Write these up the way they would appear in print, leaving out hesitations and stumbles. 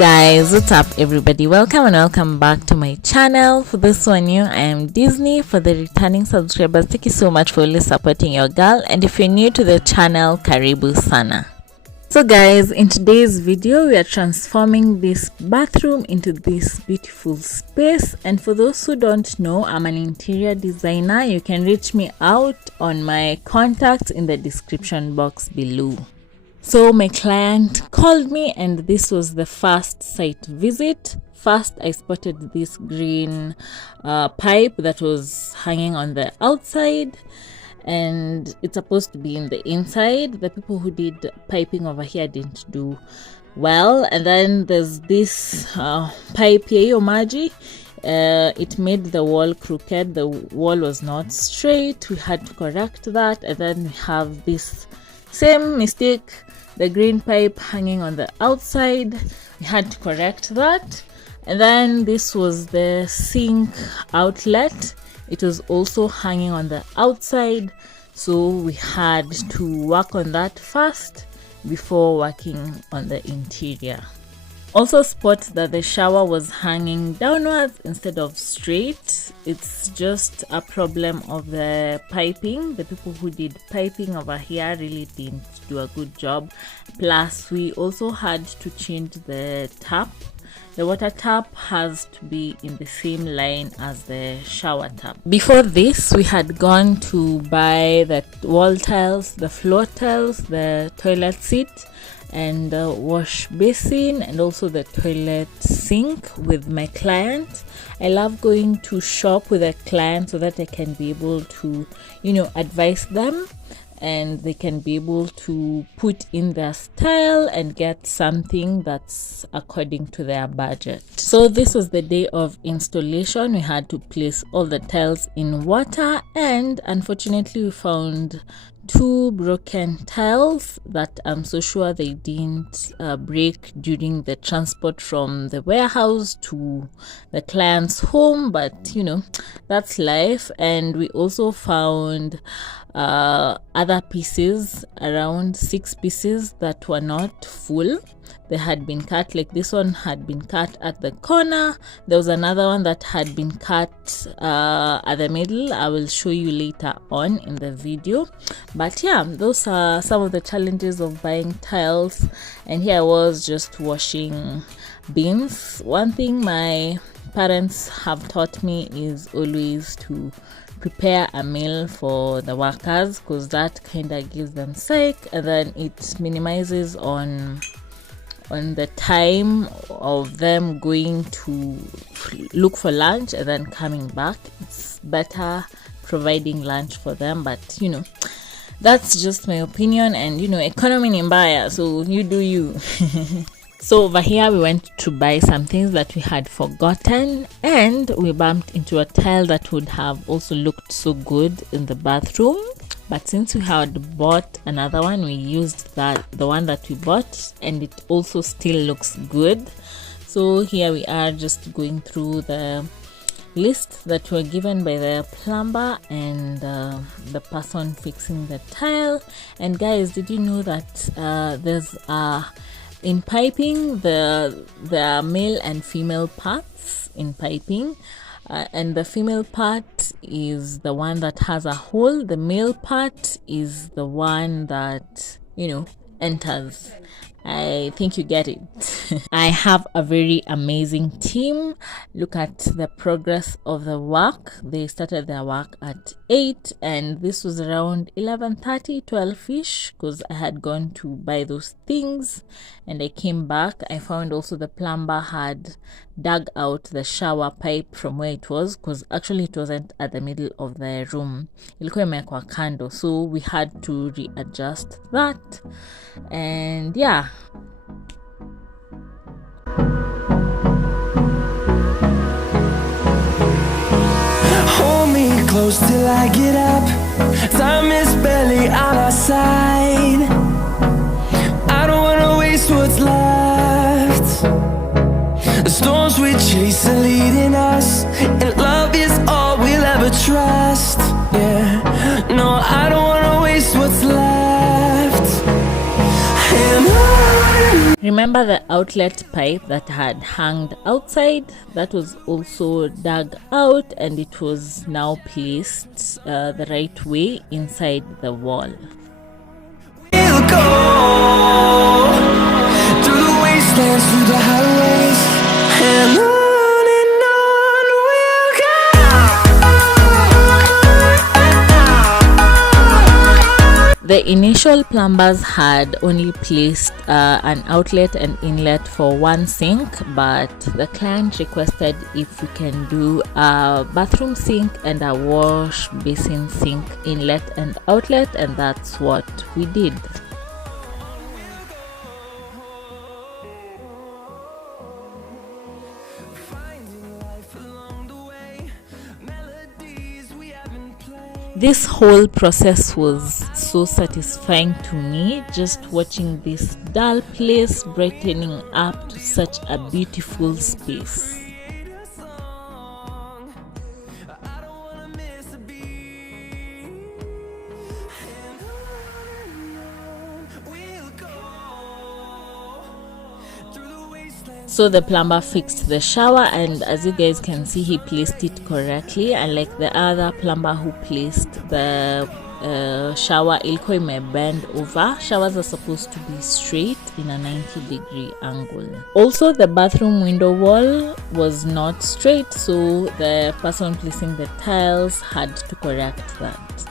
Guys, what's up everybody? Welcome and welcome back to my channel. For this one new, I am Disney. For the returning subscribers, thank you so much for always supporting your girl, and if you're new to the channel, karibu sana. So guys, in today's video we are transforming this bathroom into this beautiful space, and for those who don't know, I'm an interior designer. You can reach me out on my contacts in the description box below. So my client called me, and this was the first site visit. First, I spotted this green pipe that was hanging on the outside, and it's supposed to be in the inside. The people who did piping over here didn't do well. And then there's this pipe here, Omaji. It made the wall crooked. The wall was not straight. We had to correct that. And then we have this same mistake, the green pipe hanging on the outside. We had to correct that. And then this was the sink outlet. It was also hanging on the outside, so we had to work on that first before working on the interior. Also spot that the shower was hanging downwards instead of straight. It's just a problem of the piping. The people who did piping over here really didn't do a good job. Plus, we also had to change the tap. The water tap has to be in the same line as the shower tap. Before this, we had gone to buy the wall tiles, the floor tiles, the toilet seat, and the wash basin, and also the toilet sink with my client. I love going to shop with a client so that I can be able to, advise them, and they can be able to put in their style and get something that's according to their budget. So this was the day of installation. We had to place all the tiles in water, and unfortunately we found two broken tiles that I'm so sure they didn't break during the transport from the warehouse to the client's home, but that's life. And we also found other pieces, around 6 pieces that were not full. They had been cut, like this one had been cut at the corner. There was another one that had been cut at the middle. I will show you later on in the video. But yeah, those are some of the challenges of buying tiles. And here I was just washing bins. One thing my parents have taught me is always to prepare a meal for the workers, because that kind of gives them psych, and then it minimizes on the time of them going to look for lunch and then coming back. It's better providing lunch for them, but that's just my opinion, and economy ni mbaya, so you do you. So over here we went to buy some things that we had forgotten, and we bumped into a tile that would have also looked so good in the bathroom. But since we had bought another one, we used the one that we bought, and it also still looks good. So here we are, just going through the list that were given by the plumber and the person fixing the tile. And guys, did you know that there's in piping there are male and female parts in piping? And the female part is the one that has a hole. The male part is the one that, enters. I think you get it. I have a very amazing team. Look at the progress of the work. They started their work at 8, and this was around 11:30, 12ish, because I had gone to buy those things and I came back. I found also the plumber had dug out the shower pipe from where it was, because actually it wasn't at the middle of the room, ilikuwa imewekwa kando, so we had to readjust that. And yeah, hold me close till I get up. Time is barely on our side. I don't wanna waste what's left. The storms we chase are leading us, and love is all we'll ever trust. Yeah, no, I don't wanna waste what's left. And Remember the outlet pipe that had hung outside? That was also dug out, and it was now placed the right way inside the wall. We'll go through the wastelands, through the highways, and on we'll go. The initial plumbers had only placed an outlet and inlet for one sink, but the client requested if we can do a bathroom sink and a wash basin sink inlet and outlet, and that's what we did. This whole process was so satisfying to me, just watching this dull place brightening up to such a beautiful space. So the plumber fixed the shower, and as you guys can see, he placed it correctly, unlike the other plumber who placed the shower ilikuwa may bend over. Showers are supposed to be straight in a 90-degree angle. Also, the bathroom window wall was not straight, so the person placing the tiles had to correct that.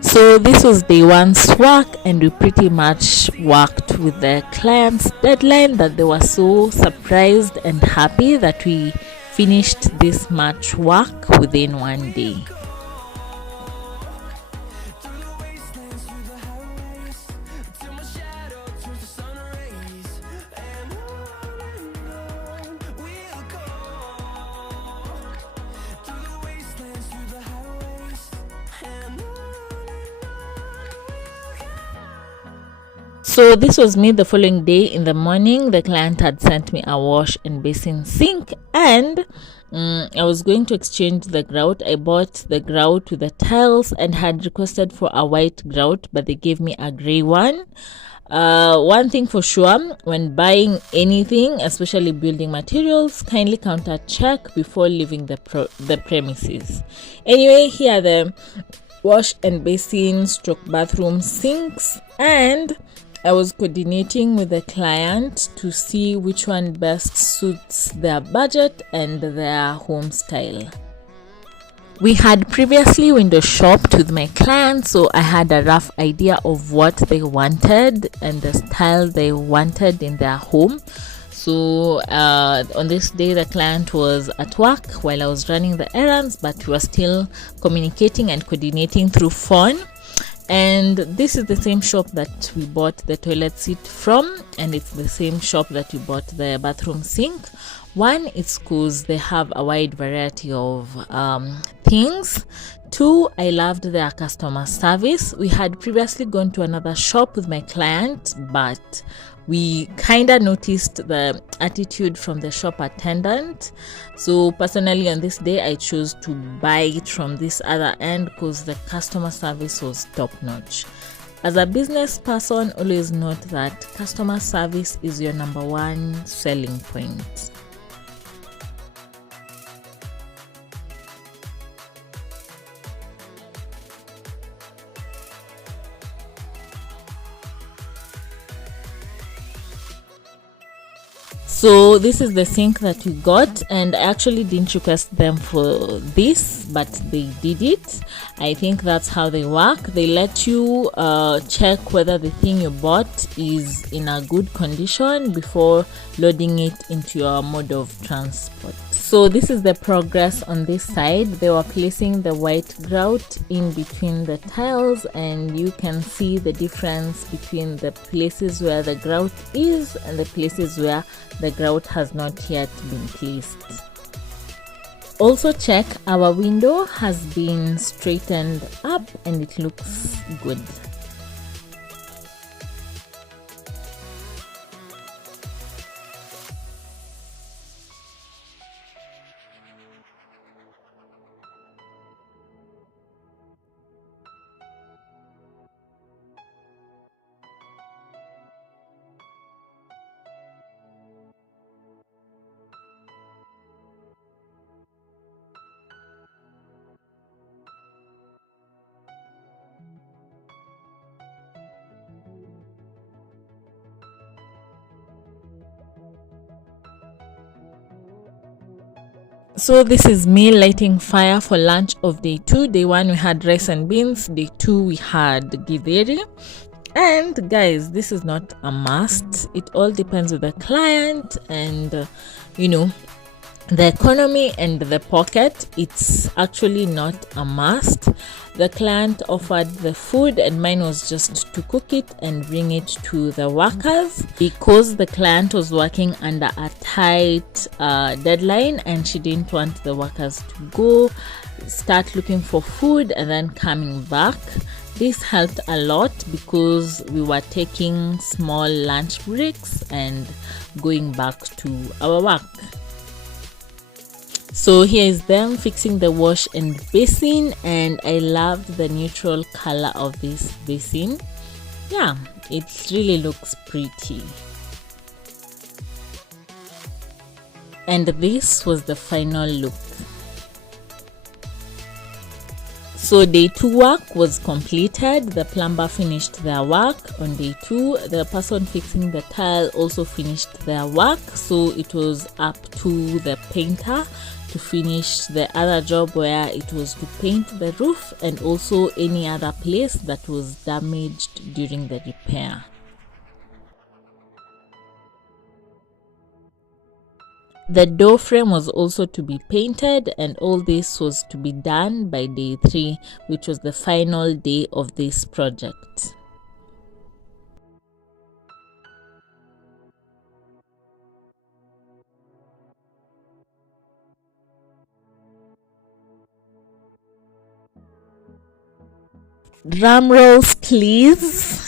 So this was day one's work, and we pretty much worked with the client's deadline, that they were so surprised and happy that we finished this much work within one day. So this was me the following day. In the morning, the client had sent me a wash and basin sink, and I was going to exchange the grout. I bought the grout with the tiles and had requested for a white grout, but they gave me a gray one. One thing for sure, when buying anything, especially building materials, kindly counter check before leaving the premises. Anyway, here are the wash and basin stroke bathroom sinks, and I was coordinating with the client to see which one best suits their budget and their home style. We had previously window shopped with my client, so I had a rough idea of what they wanted and the style they wanted in their home. So on this day, the client was at work while I was running the errands, but we were still communicating and coordinating through phone. And this is the same shop that we bought the toilet seat from, and it's the same shop that we bought the bathroom sink. One, it's because they have a wide variety of things. Two, I loved their customer service. We had previously gone to another shop with my client, but we kind of noticed the attitude from the shop attendant. So personally, on this day, I chose to buy it from this other end because the customer service was top notch. As a business person, always note that customer service is your number one selling point. So this is the sink that we got, and I actually didn't request them for this, but they did it. I think that's how they work. They let you check whether the thing you bought is in a good condition before loading it into your mode of transport. So this is the progress on this side. They were placing the white grout in between the tiles, and you can see the difference between the places where the grout is and the places where the grout has not yet been placed. Also check, our window has been straightened up and it looks good. So this is me lighting fire for lunch of day 2. Day 1 we had rice and beans. Day 2 we had githeri. And guys, this is not a must. It all depends on the client and the economy and the pocket. It's actually not a must. The client offered the food and mine was just to cook it and bring it to the workers, because the client was working under a tight deadline and she didn't want the workers to go start looking for food and then coming back. This helped a lot because we were taking small lunch breaks and going back to our work. So here is them fixing the wash and basin, and I loved the neutral color of this basin. Yeah, it really looks pretty. And this was the final look. So day 2 work was completed. The plumber finished their work on day 2. The person fixing the tile also finished their work. So it was up to the painter to finish the other job, where it was to paint the roof and also any other place that was damaged during the repair. The door frame was also to be painted, and all this was to be done by day 3, which was the final day of this project. Drum rolls please.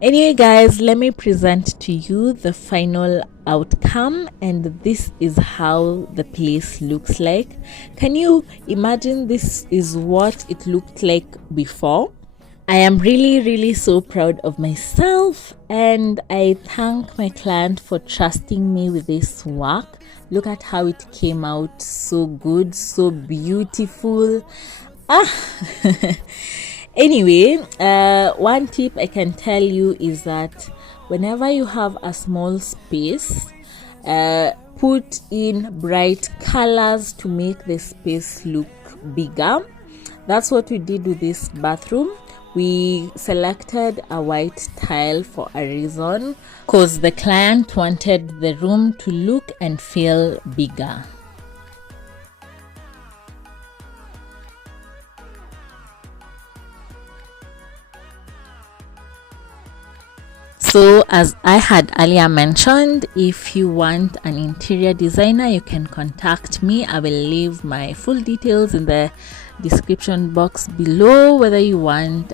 Anyway guys, let me present to you the final outcome, and this is how the place looks like. Can you imagine this is what it looked like before? I am really so proud of myself, and I thank my client for trusting me with this work. Look at how it came out, so good, so beautiful. Anyway, one tip I can tell you is that whenever you have a small space, put in bright colors to make the space look bigger. That's what we did with this bathroom. We selected a white tile for a reason, because the client wanted the room to look and feel bigger. So as I had earlier mentioned, if you want an interior designer, you can contact me. I will leave my full details in the description box below, whether you want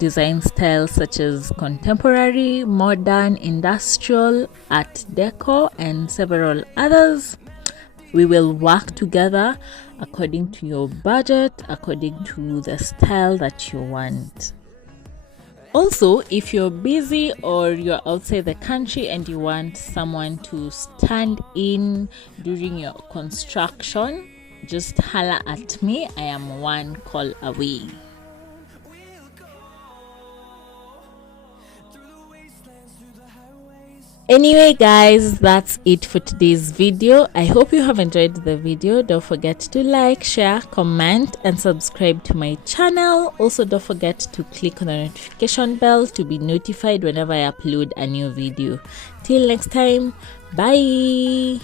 design styles such as contemporary, modern, industrial, art deco, and several others. We will work together according to your budget, according to the style that you want. Also, if you're busy or you're outside the country and you want someone to stand in during your construction, just holla at me. I am one call away. Anyway guys, that's it for today's video. I hope you have enjoyed the video. Don't forget to like, share, comment, and subscribe to my channel. Also, don't forget to click on the notification bell to be notified whenever I upload a new video. Till next time, bye.